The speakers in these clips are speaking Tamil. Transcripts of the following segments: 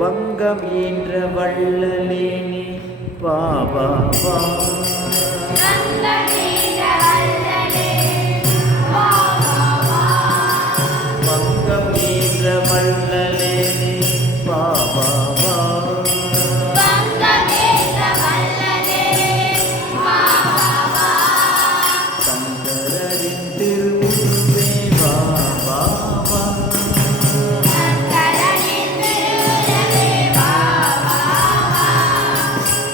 வங்கம் என்ற வள்ளலே நீ வா வா வா. வங்கம் என்ற வள்ளலே நீ வா வா வா. சங்கரரின் திருவுருவே வா வா வா.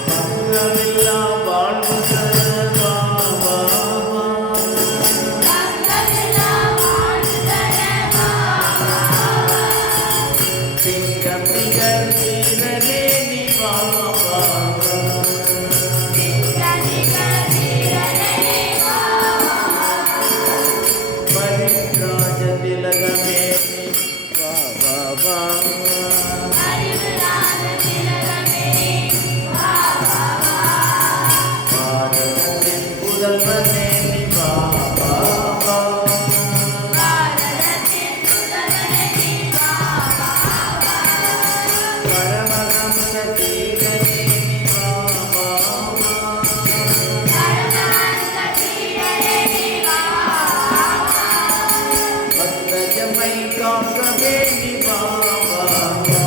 பங்கமில்லா வாழ்வு தர வா வா வா. சிங்கம் நிகர் வீரனே நீ வா வா வா. பரிராஜ திலகமே நீ வா வா வா. பாரதத்தின் புதல்வனே நீ வா வா வா. பரமஹம்ச தீரனே நீ வா வா வா. பக்தஜமை காக்கவே நீ வா வா வா.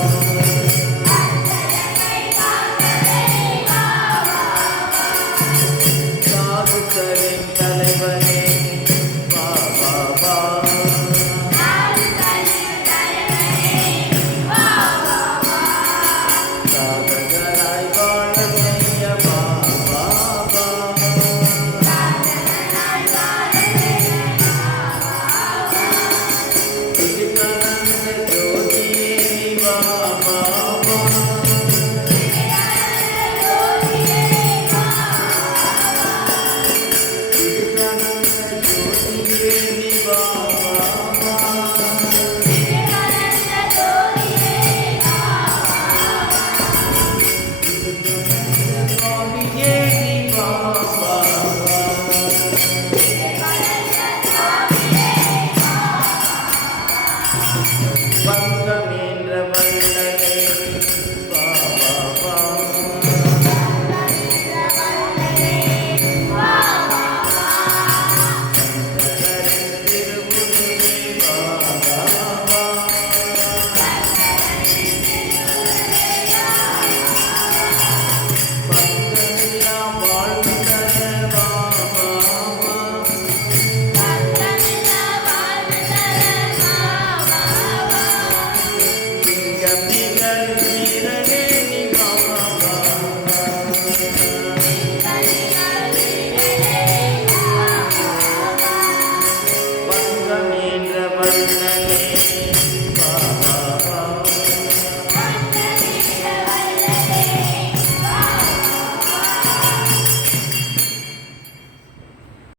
சாதுக்களின் தலைவனே நீ வா வா வா. சாதகராய் வாழ செய்ய வா வா வா. விவேகானந்த ஜோதியே நீ வா வா வா. விவேகானந்த ஜோதியே நீ வா வா வா. சுவாமியே நீ வா வா வா. வங்கம் என்ற வள்ளலே நீ வா வா வா. சங்கரரின் திருவுருவே வா வா வா. பங்கமில்லா வாழ்வு தர வா வா வா. சிங்கம் நிகர் வீரனே